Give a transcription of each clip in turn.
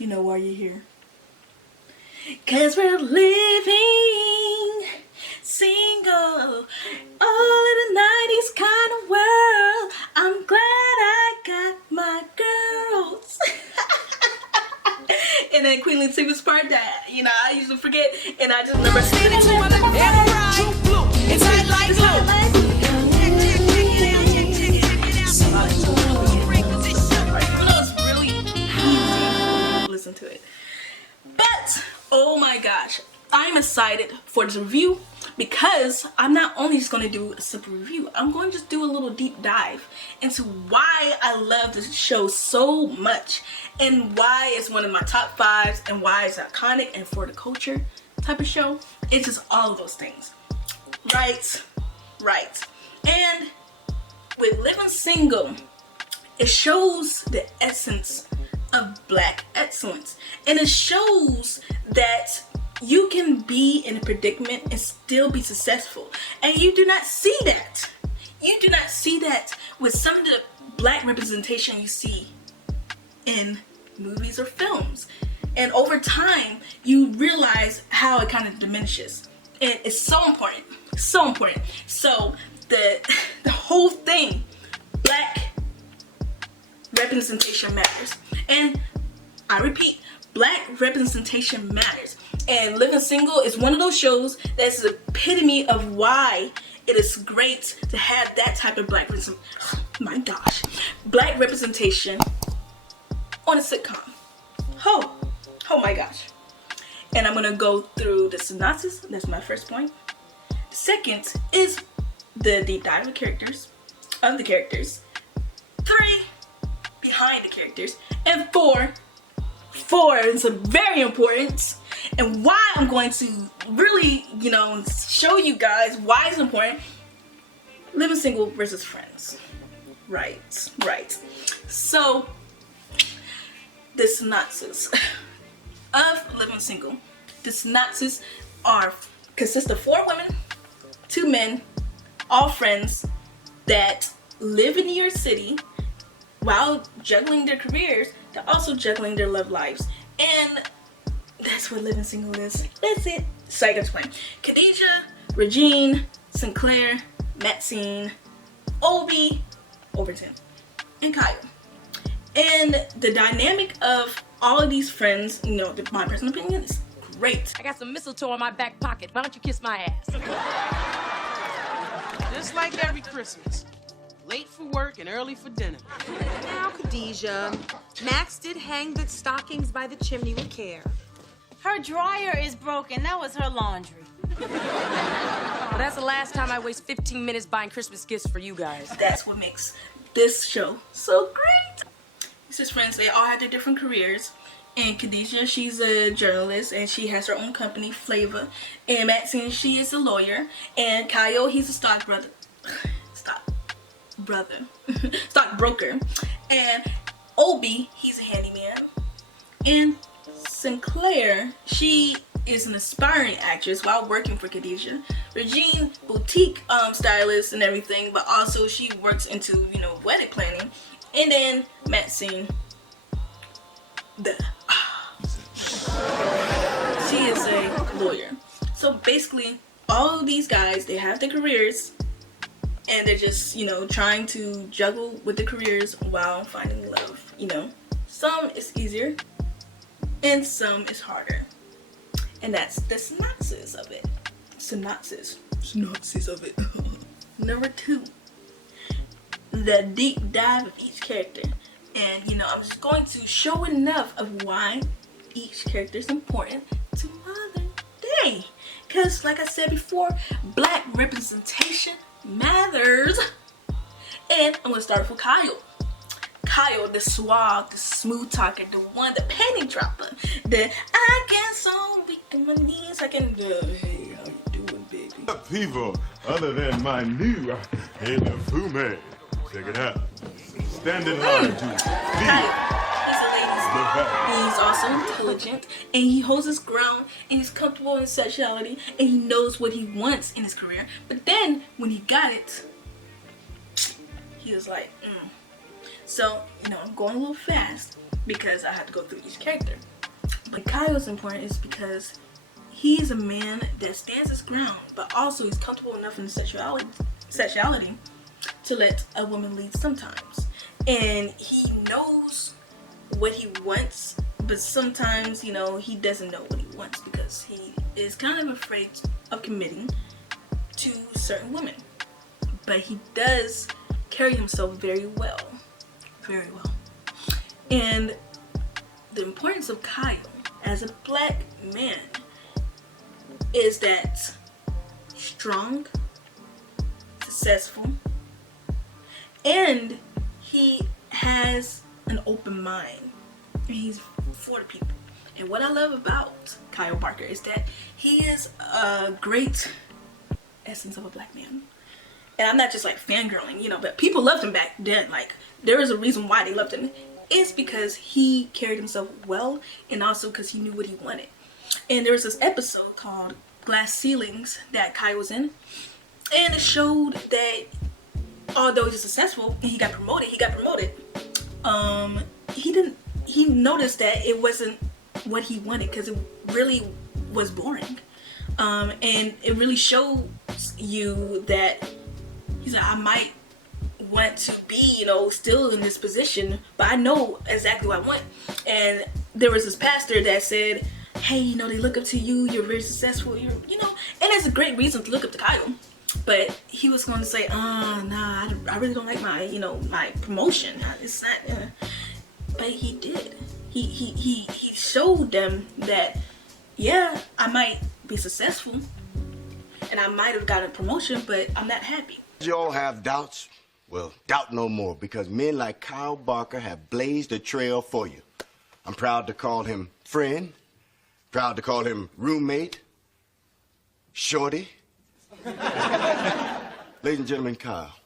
you know why you're here. Cause we're living single, all in the 90s kind of world. I'm glad I got my girls. And then Queen Latifah's part that, you know, I usually forget, and I just remember singing it to her. It's hot like glue. It's really easy. Listen to it. But, oh my gosh, I'm excited for this review because I'm not only just going to do a simple review, I'm going to just do a little deep dive into why I love this show so much and why it's one of my top 5s and why it's iconic and for the culture type of show. It's just all of those things. Right. And with Living Single, it shows the essence of Black excellence, and it shows that you can be in a predicament and still be successful, and you do not see that. You do not see that with some of the Black representation you see in movies or films, and over time you realize how it kind of diminishes, and it's so important, so important. So the whole thing, Black representation matters. And I repeat, Black representation matters. And Living Single is one of those shows that's the epitome of why it is great to have that type of Black Black representation on a sitcom. Oh my gosh. And I'm gonna go through the synopsis. That's my first point. Second is the deep dive of the characters. 3, behind the characters, and 4 is very important, and why I'm going to really, you know, show you guys why it's important. Living Single versus Friends. Right. So the synopsis of Living Single. The synopsis consists of 4 women, 2 men, all friends that live in New York City while juggling their careers. They're also juggling their love lives, and that's what Living Single is. That's it. So I can explain. Khadijah, Regine, Synclaire, Maxine, Overton, and Kyle. And the dynamic of all of these friends, you know, my personal opinion, is great. I got some mistletoe in my back pocket. Why don't you kiss my ass? Just like every Christmas. Late for work and early for dinner. Now, Khadijah, Max did hang the stockings by the chimney with care. Her dryer is broken. That was her laundry. Well, that's the last time I waste 15 minutes buying Christmas gifts for you guys. That's what makes this show so great. It's just friends. They all have their different careers. And Khadijah, she's a journalist, and she has her own company, Flavor. And Maxine, she is a lawyer. And Kyle, he's a stockbroker. And Obi, he's a handyman. And Synclaire, she is an aspiring actress while working for Khadijah. Regine, boutique stylist and everything, but also she works into, you know, wedding planning. And then Maxine, she is a lawyer. So basically, all of these guys, they have their careers, and they're just, you know, trying to juggle with the careers while finding love. You know, some is easier and some is harder, and that's the synopsis of it. Synopsis of it. Number 2, the deep dive of each character. And you know, I'm just going to show enough of why each character is important to modern day. Because like I said before, Black representation matters. And I'm gonna start with Kyle. Kyle, the suave, the smooth talker, the one, the penny dropper, the I get so weak on my knees, I can do. Hey, how you doing, baby? People other than my new Fume. Check it out. Stand in line to Kyle. He's also intelligent, and he holds his ground, and he's comfortable in his sexuality, and he knows what he wants in his career. But then, when he got it, he was like, So, you know, I'm going a little fast because I have to go through each character. But Kyle's important is because he's a man that stands his ground, but also he's comfortable enough in sexuality to let a woman lead sometimes. And he knows what he wants, but sometimes, you know, he doesn't know what he wants because he is kind of afraid of committing to certain women. But he does carry himself very well. Very well. And the importance of Kyle as a black man is that strong, successful, and he has an open mind. And he's for the people. And what I love about Kyle Barker is that he is a great essence of a black man. And I'm not just like fangirling, you know, but people loved him back then. Like, there is a reason why they loved him. It's because he carried himself well, and also because he knew what he wanted. And there was this episode called Glass Ceilings that Kai was in, and it showed that although he's successful and he got promoted, he noticed that it wasn't what he wanted because it really was boring. And it really shows you that he's like, I might want to be, you know, still in this position, but I know exactly what I want. And there was this pastor that said, hey, you know, they look up to you, you're very successful, you know, and it's a great reason to look up to Kyle. But he was going to say, nah, I really don't like my, you know, my promotion. It's not, but he did. He showed them that, yeah, I might be successful and I might have gotten a promotion, but I'm not happy. You all have doubts? Well, doubt no more, because men like Kyle Barker have blazed a trail for you. I'm proud to call him friend, proud to call him roommate, shorty. Ladies and gentlemen, Kyle.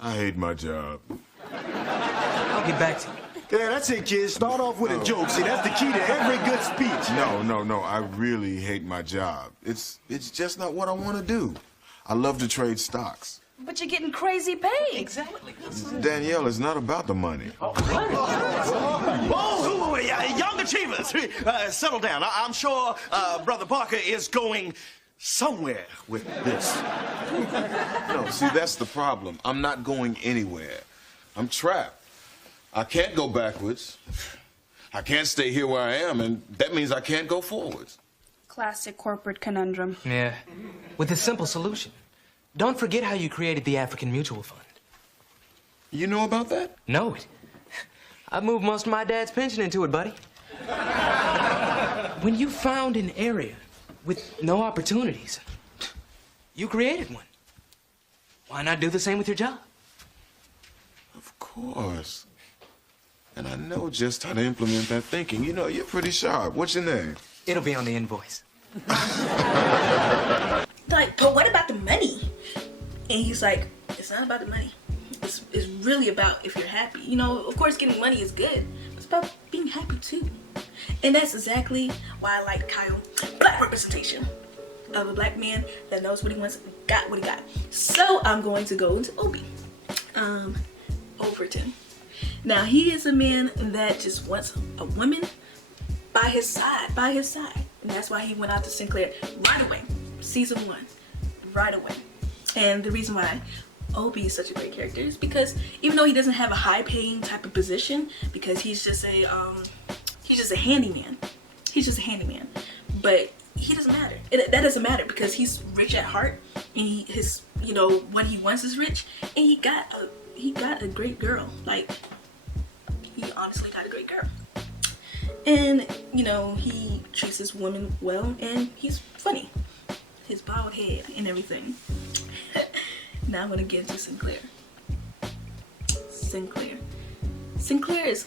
I hate my job. I'll get back to you. Yeah, that's it, kids. Start off with a joke. See, that's the key to every good speech. No. I really hate my job. It's just not what I want to do. I love to trade stocks. But you're getting crazy paid. Exactly. Danielle, it's not about the money. Oh, young achievers, settle down. I'm sure Brother Parker is going somewhere with this. No, see, that's the problem. I'm not going anywhere. I'm trapped. I can't go backwards. I can't stay here where I am, and that means I can't go forwards. Classic corporate conundrum. Yeah, with a simple solution. Don't forget how you created the African Mutual Fund. You know about that? Know it. I moved most of my dad's pension into it, buddy. When you found an area with no opportunities, you created one. Why not do the same with your job? Of course. And I know just how to implement that thinking. You know, you're pretty sharp. What's your name? It'll be on the invoice. Like, but what about the money? And he's like, it's not about the money. It's really about if you're happy. You know, of course, getting money is good. But it's about being happy, too. And that's exactly why I like Kyle. Black representation of a black man that knows what he wants, got what he got. So I'm going to go into Overton. Now, he is a man that just wants a woman by his side. And that's why he went out to Synclaire right away. Season 1, right away. And the reason why Obi is such a great character is because even though he doesn't have a high-paying type of position, because he's just a handyman. He's just a handyman. But he doesn't matter. That doesn't matter because he's rich at heart, and what he wants is rich, and he got a great girl. Like, he honestly got a great girl. And, you know, he treats this woman well, and he's funny. His bald head and everything. Now I'm gonna get into Synclaire. Synclaire is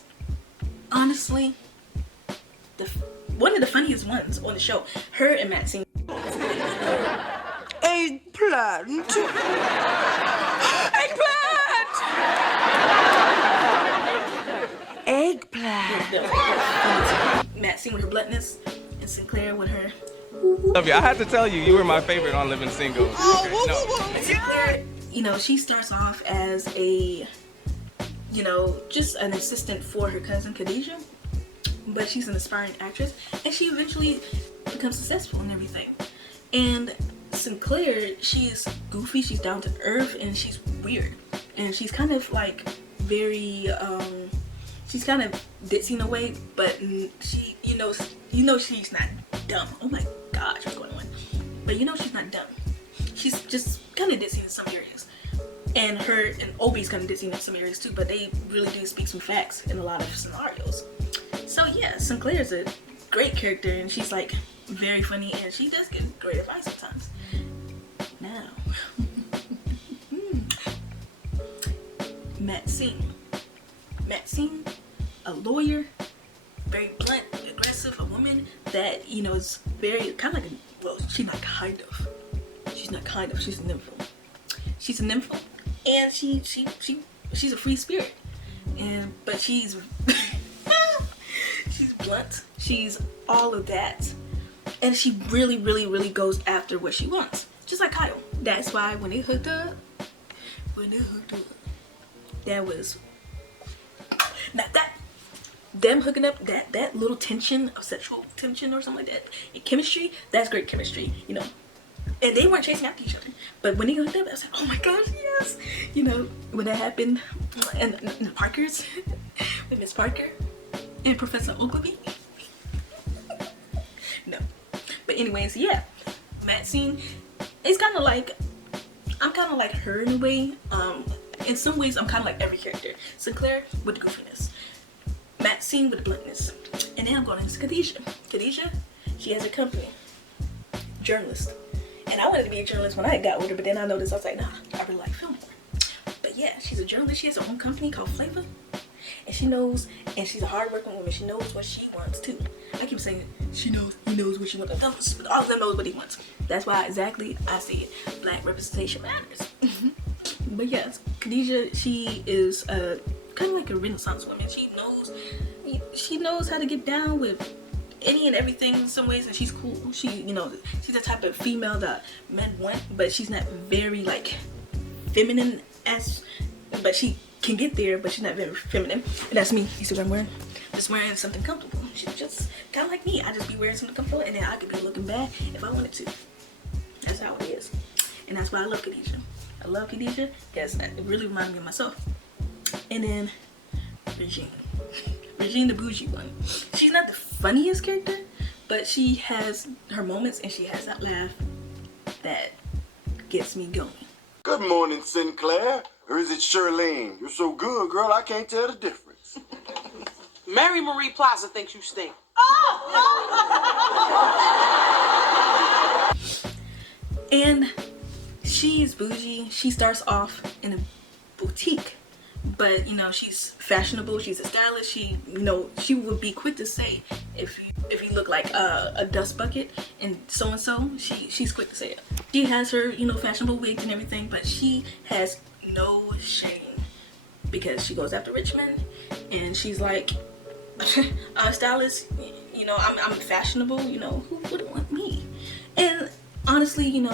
honestly one of the funniest ones on the show. Her and Maxine. Eggplant. Eggplant. That was like Maxine with her bluntness, and Synclaire with her. Love you. I had to tell you, you were my favorite on Living Single. And Synclaire, you know, she starts off as a, you know, just an assistant for her cousin Khadijah, but she's an aspiring actress, and she eventually becomes successful and everything. And Synclaire, she's goofy, she's down to earth, and she's weird, and she's kind of like very she's kind of ditzy in a way, but she, you know she's not dumb. Oh my gosh, what's going on? But you know she's not dumb. She's just kind of ditzy in some areas, and Obi's kind of ditzy in some areas too, but they really do speak some facts in a lot of scenarios. So yeah, Synclaire's a great character, and she's like very funny, and she does get great advice sometimes. Now, Maxine, a lawyer, very blunt, aggressive, a woman that, you know, is very kind of like she's not kind of, she's a nympho. She's a nympho, and she's a free spirit, but she's she's blunt, she's all of that, and she really goes after what she wants, just like Kyle. That's why when they hooked up, that was not that them hooking up, that little tension of sexual tension or something like that, and chemistry, that's great chemistry, you know. And they weren't chasing after each other, but when they hooked up, I was like, oh my gosh, yes, you know, when that happened, and Parker's with Miss Parker and Professor Ogilvy. No, but anyways, yeah, Maxine is kind of like, I'm kind of like her in a way. In some ways, I'm kind of like every character. Synclaire with the goofiness, Maxine with the bluntness, and then I'm going into Khadijah. Khadijah, she has a company, journalist, and I wanted to be a journalist when I got older, but then I noticed, I was like, nah, I really like film more. But yeah, she's a journalist. She has her own company called Flavor, and she knows, and she's a hard-working woman. She knows what she wants too. I keep saying he knows what she wants. But all of them knows what he wants. That's why exactly I say it. Black representation matters. But yes, Khadijah, she is kind of like a Renaissance woman. She knows how to get down with any and everything in some ways, and she's cool. She's the type of female that men want, but she's not very like feminine but she can get there, but she's not very feminine. And that's me. You see what I'm wearing? Just wearing something comfortable. She's just kind of like me. I just be wearing something comfortable, and then I could be looking bad if I wanted to. That's how it is. And that's why I love Khadijah. I love Khadijah. Yes, it really reminded me of myself. And then Regine. Regine, the bougie one. She's not the funniest character, but she has her moments, and she has that laugh that gets me going. Good morning, Synclaire. Or is it Shirlene? You're so good, girl, I can't tell the difference. Mary Marie Plaza thinks you stink. And she's bougie. She starts off in a boutique, but you know, she's fashionable, she's a stylist. She would be quick to say if you look like a dust bucket and so, she's quick to say it. She has her, fashionable wigs and everything, but she has no shame because she goes after rich men, and she's like, I'm a stylist, I'm fashionable, who wouldn't want me? And honestly,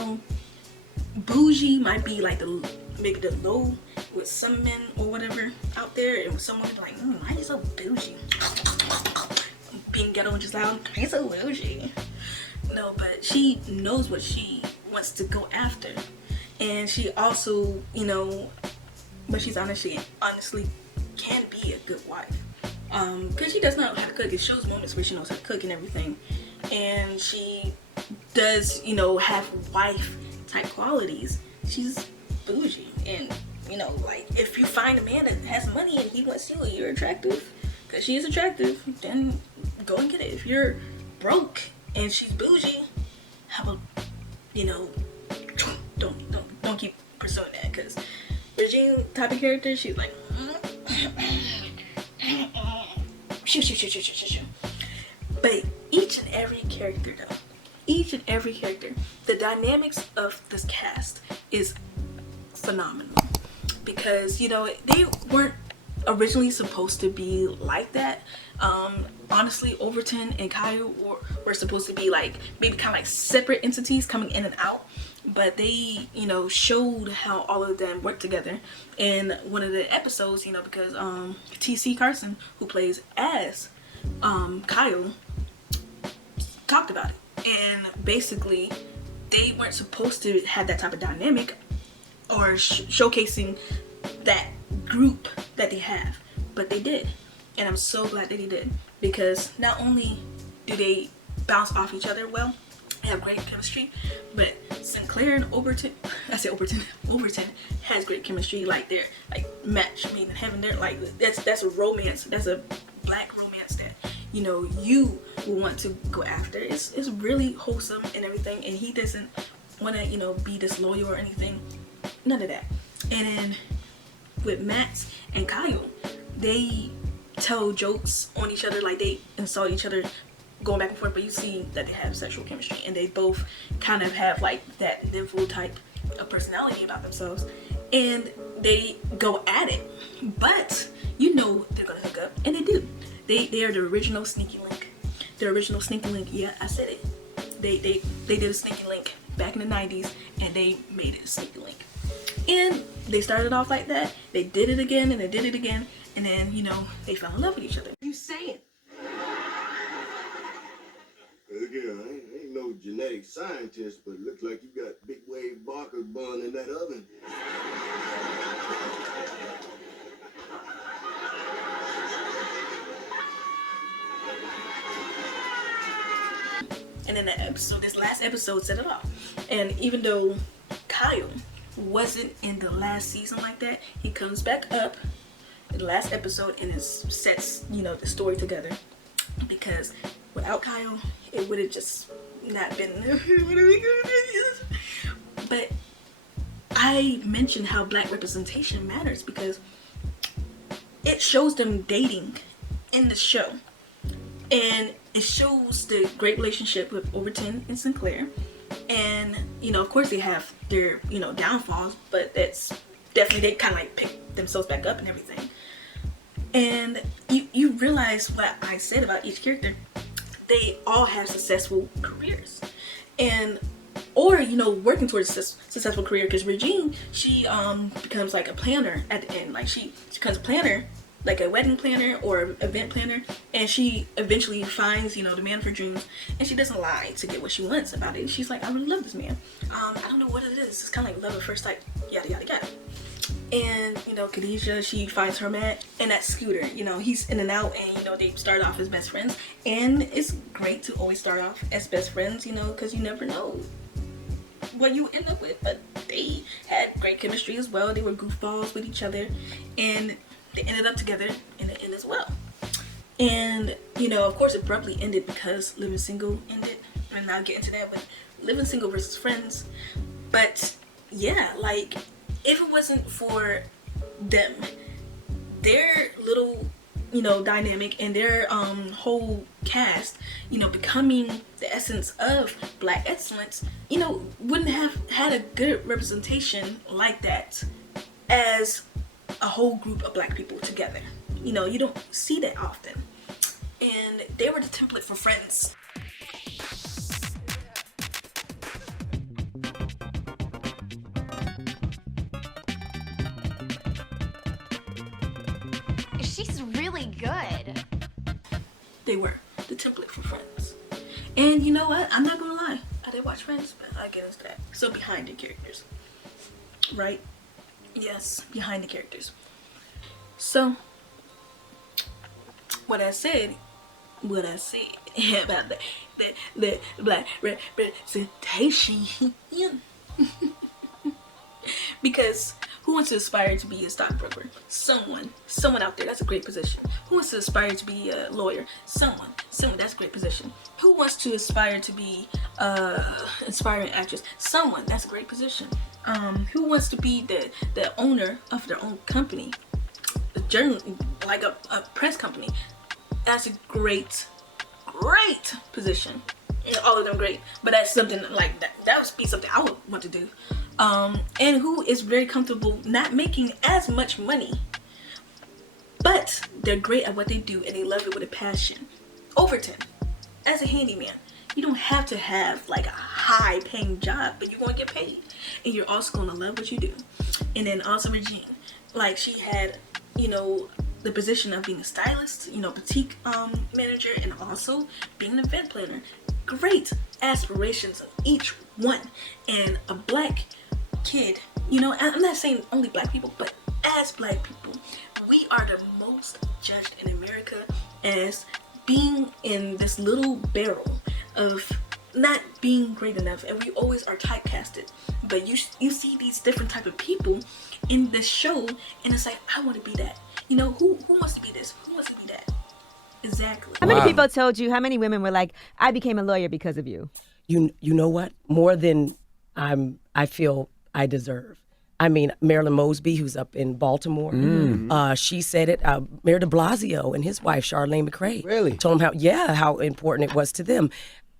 bougie might be like maybe the low with some men or whatever out there, and someone would be like, why are you so bougie? Being ghetto and just loud, you're so bougie. No, but she knows what she wants to go after, and she also, but she's honestly can be a good wife, because she does know how to cook. It shows moments where she knows how to cook and everything, and she does, have wife type qualities. She's bougie, and like, if you find a man that has money and he wants you and you're attractive, because she is attractive, then go and get it. If you're broke and she's bougie, how about, don't keep pursuing that, because Regine type of character, she's like, but each and every character though, the dynamics of this cast is phenomenal, because they weren't originally supposed to be like that. Honestly, Overton and Kyle were supposed to be like maybe kind of like separate entities coming in and out, but they, you know, showed how all of them work together in one of the episodes, you know, because T.C. Carson, who plays as Kyle, talked about it, and basically they weren't supposed to have that type of dynamic or showcasing that group that they have, but they did, and I'm so glad that they did, because not only do they bounce off each other well, they have great chemistry, but Synclaire and Overton has great chemistry. Like they're like match made in heaven. They're like that's a romance. That's a black romance that, you know, you will want to go after. It's really wholesome and everything, and he doesn't want to, you know, be disloyal or anything. None of that. And then with Max and Kyle, they tell jokes on each other, like they insult each other going back and forth, but you see that they have sexual chemistry, and they both kind of have like that nympho type of personality about themselves, and they go at it, but you know they're gonna hook up, and they do. They are the original sneaky link. The original sneaky link. Yeah, I said it. They did a sneaky link back in the 90s, and they made it a sneaky link. And they started off like that. They did it again, and they did it again, and then, you know, they fell in love with each other. You saying? Again, I ain't no genetic scientist, but it looks like you got Big Wave Barker bun in that oven. And then the episode, this last episode set it off. And even though Kyle wasn't in the last season like that, he comes back up in the last episode and it sets, you know, the story together. Because without Kyle, it would have just not been. What are we gonna do? But I mentioned how black representation matters because it shows them dating in the show, and it shows the great relationship with Overton and Synclaire. And, you know, of course they have their, you know, downfalls, but that's definitely, they kind of like pick themselves back up and everything. And you realize what I said about each character. They all have successful careers, and or, you know, working towards a successful career. Because Regine, she becomes like a planner at the end. Like she becomes a planner, like a wedding planner or event planner, and she eventually finds, you know, the man of her dreams, and she doesn't lie to get what she wants about it. She's like, I really love this man. I don't know what it is. It's kind of like love at first sight, yada yada yada. And, you know, Khadijah, she finds her man, and that Scooter, you know, he's in and out, and, you know, they start off as best friends. And it's great to always start off as best friends, you know, because you never know what you end up with. But they had great chemistry as well. They were goofballs with each other, and they ended up together in the end as well. And, you know, of course, abruptly ended because Living Single ended, and I'll get into that with Living Single versus Friends. But yeah, like, if it wasn't for them, their little, you know, dynamic and their whole cast, you know, becoming the essence of black excellence, you know, wouldn't have had a good representation like that as a whole group of black people together. You know, you don't see that often. And they were the template for Friends. She's really good. They were the template for Friends. And you know what? I'm not gonna lie. I did watch Friends, but I'll get into that. So behind the characters, right? Yes, behind the characters. So what I said about the black representation. Because who wants to aspire to be a stockbroker? Someone out there, that's a great position. Who wants to aspire to be a lawyer? Someone, that's a great position. Who wants to aspire to be inspiring actress? Someone, that's a great position. Who wants to be the owner of their own company? A journal, like a press company. That's a great position. All of them great, but that's something like that would be something I would want to do. And who is very comfortable not making as much money, But they're great at what they do and they love it with a passion. Overton, as a handyman, you don't have to have like a high paying job, but you're going to get paid. And you're also going to love what you do. And then also Regine, like she had, you know, the position of being a stylist, you know, boutique manager, and also being an event planner. Great aspirations of each one. And a black kid, you know, I'm not saying only black people, but as black people, we are the most judged in America as being in this little barrel of not being great enough, and we always are typecasted. But you see these different type of people in this show, and it's like, I want to be that. You know, who wants to be this? Who wants to be that? Exactly. How many people told you? How many women were like, "I became a lawyer because of you"? You know what? More than I feel I deserve. I mean, Marilyn Mosby, who's up in Baltimore, she said it. Mayor de Blasio and his wife, Charlene McRae, really told him how important it was to them.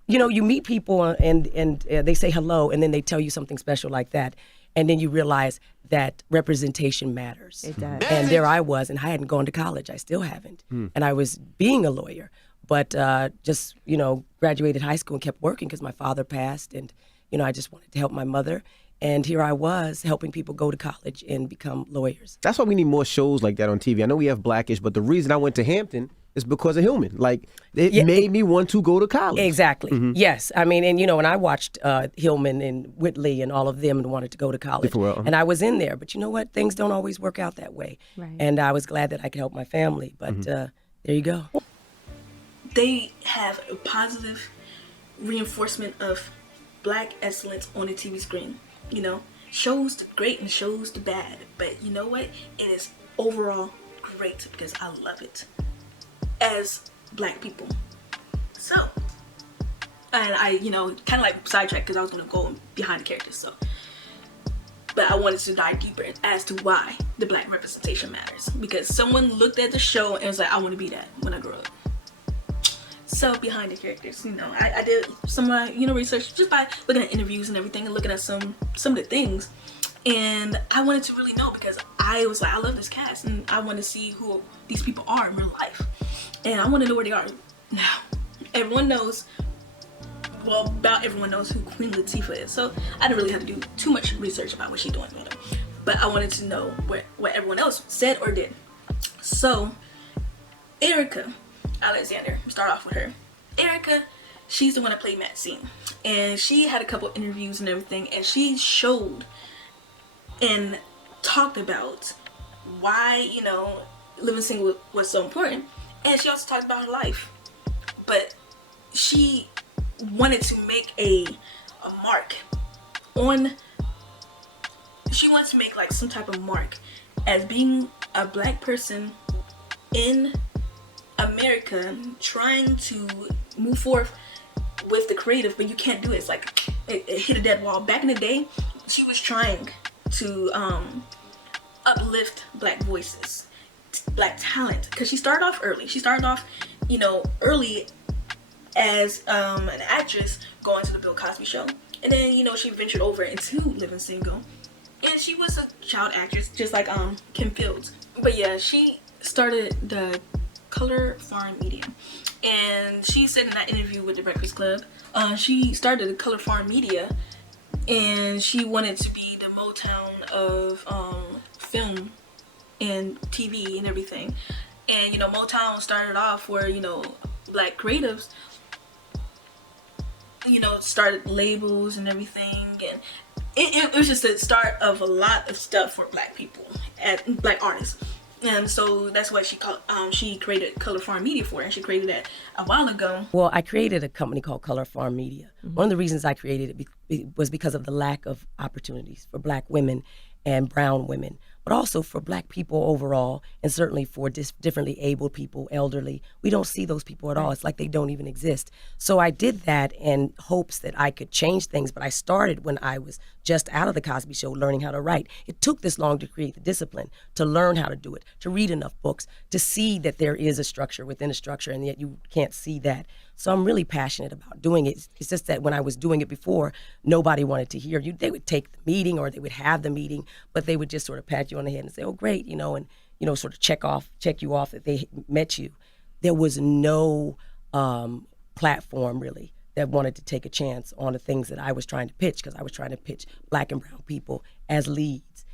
You know, you meet people and they say hello, and then they tell you something special like that, and then you realize that representation matters. It does. And there I was, and I hadn't gone to college. I still haven't. And I was being a lawyer, but just, you know, graduated high school and kept working because my father passed, and, you know, I just wanted to help my mother. And here I was helping people go to college and become lawyers. That's why we need more shows like that on TV. I know we have Blackish, but the reason I went to Hampton is because of Hillman. Like, it made me want to go to college. Exactly. Yes. I mean, and, you know, when I watched Hillman and Whitley and all of them and wanted to go to college, and I was in there. But you know what? Things don't always work out that way. Right. And I was glad that I could help my family. But there you go. They have a positive reinforcement of black excellence on the TV screen. You know, shows the great and shows the bad, but you know what? It is overall great because I love it as black people. So, and I, you know, kind of like sidetracked because I was going to go behind the characters. So, but I wanted to dive deeper as to why the black representation matters, because someone looked at the show and was like, I want to be that when I grow up. So behind the characters, you know, I did some research just by looking at interviews and everything and looking at some of the things, and I wanted to really know because I was like, I love this cast and I want to see who these people are in real life, and I want to know where they are now. Everyone knows, well, about everyone knows who Queen Latifah is, so I didn't really have to do too much research about what she's doing, you know, but I wanted to know what everyone else said or did. So Erika Alexander, start off with her. Erika, she's the one that played Maxine, and she had a couple interviews and everything, and she showed and talked about why, you know, living single was so important, and she also talked about her life, but she wanted to make a mark on, she wants to make like some type of mark as being a black person in America, trying to move forth with the creative, but you can't do it. It's like it hit a dead wall. Back in the day, she was trying to uplift black voices, black talent, because she started off early. She started off, you know, early as an actress going to the Bill Cosby show, and then, you know, she ventured over into Living Single, and she was a child actress just like Kim Fields. But yeah, she started the Color Farm Media, and she said in that interview with the Breakfast Club, she started the Color Farm Media, and she wanted to be the Motown of film and TV and everything. And, you know, Motown started off where, you know, black creatives, you know, started labels and everything, and it was just the start of a lot of stuff for black people, black artists. And so that's what she created Color Farm Media for, and she created that a while ago. Well, I created a company called Color Farm Media. One of the reasons I created it was because of the lack of opportunities for black women and brown women, but also for black people overall, and certainly for differently abled people, elderly. We don't see those people at all. It's like they don't even exist. So I did that in hopes that I could change things, but I started when I was just out of the Cosby Show learning how to write. It took this long to create the discipline, to learn how to do it, to read enough books, to see that there is a structure within a structure, and yet you can't see that. So I'm really passionate about doing it. It's just that when I was doing it before, nobody wanted to hear you. They would take the meeting or they would have the meeting, but they would just sort of pat you on the head and say, oh, great, you know, and sort of check you off that they met you. There was no platform really that wanted to take a chance on the things that I was trying to pitch, because I was trying to pitch Black and brown people as leads.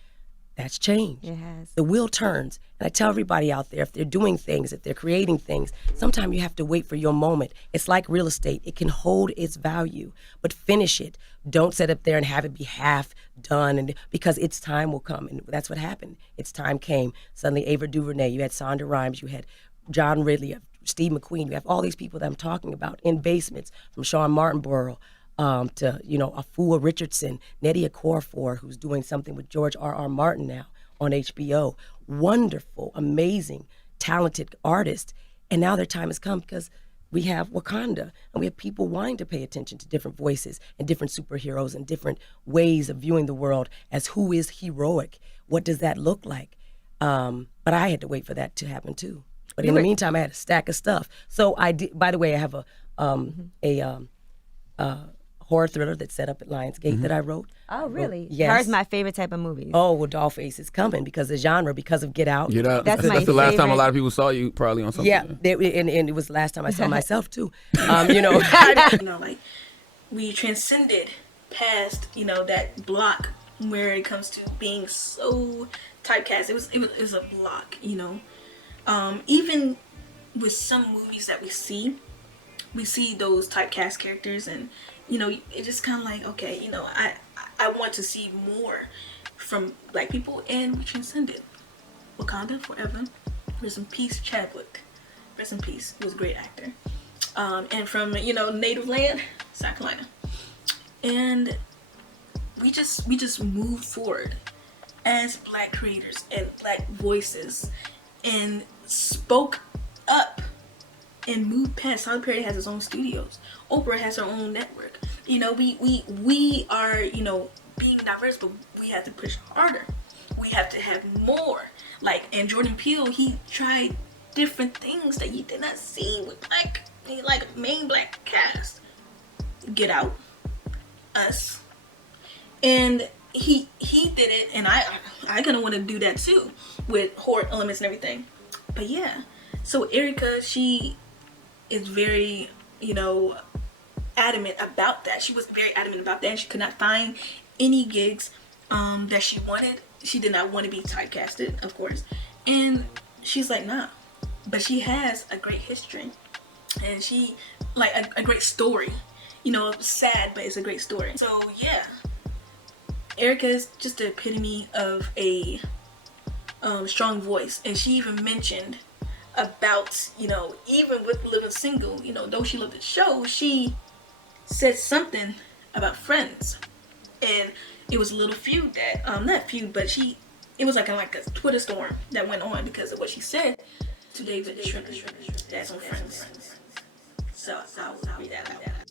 That's changed. It has. The wheel turns. And I tell everybody out there, if they're doing things, if they're creating things, sometimes you have to wait for your moment. It's like real estate. It can hold its value, but finish it. Don't sit up there and have it be half done, and because its time will come. And that's what happened. Its time came. Suddenly, Ava DuVernay, you had Sonda Rhimes, you had John Ridley, you have Steve McQueen, you have all these people that I'm talking about in basements, from Sean Martinborough to, Afua Richardson, Nnedi Okorafor, who's doing something with George R.R. Martin now on HBO. Wonderful, amazing, talented artists. And now their time has come because we have Wakanda, and we have people wanting to pay attention to different voices and different superheroes and different ways of viewing the world as who is heroic. What does that look like? But I had to wait for that to happen too. But in the meantime, I had a stack of stuff. So I did. By the way, I have a horror thriller that's set up at Lionsgate that I wrote. Oh, really? Yes. Horror's my favorite type of movies. Oh, well, Dollface is coming because of genre, because of Get Out. Get Out. That's the last time a lot of people saw you, probably on something. Yeah, and it was the last time I saw myself too. We transcended past that block where it comes to being so typecast. It was a block, even with some movies that we see those typecast characters, and it just kind of like, okay, I want to see more from Black people, and we transcended. Wakanda forever. Rest in peace, Chadwick. Rest in peace. He was a great actor. And from native land, South Carolina, and we just moved forward as Black creators and Black voices, and spoke up and moved past. Tyler Perry has his own studios. Oprah has her own network. We are being diverse, but we have to push harder. We have to have more. And Jordan Peele, he tried different things that you did not see with main Black cast. Get Out, Us, and he did it, and I gonna want to do that too with horror elements and everything. But yeah, so Erika, she is very adamant about that. She was very adamant about that, and she could not find any gigs that she wanted. She did not want to be typecasted, of course, and she's like, nah. But she has a great history, and she a great story. Sad, but it's a great story. So yeah, Erika is just the epitome of a strong voice, and she even mentioned about even with Living Single, though she loved the show, she said something about Friends, and it was a little feud that not feud, but it was like a Twitter storm that went on because of what she said to David Schwimmer. That's on Friends. So I'll read that out.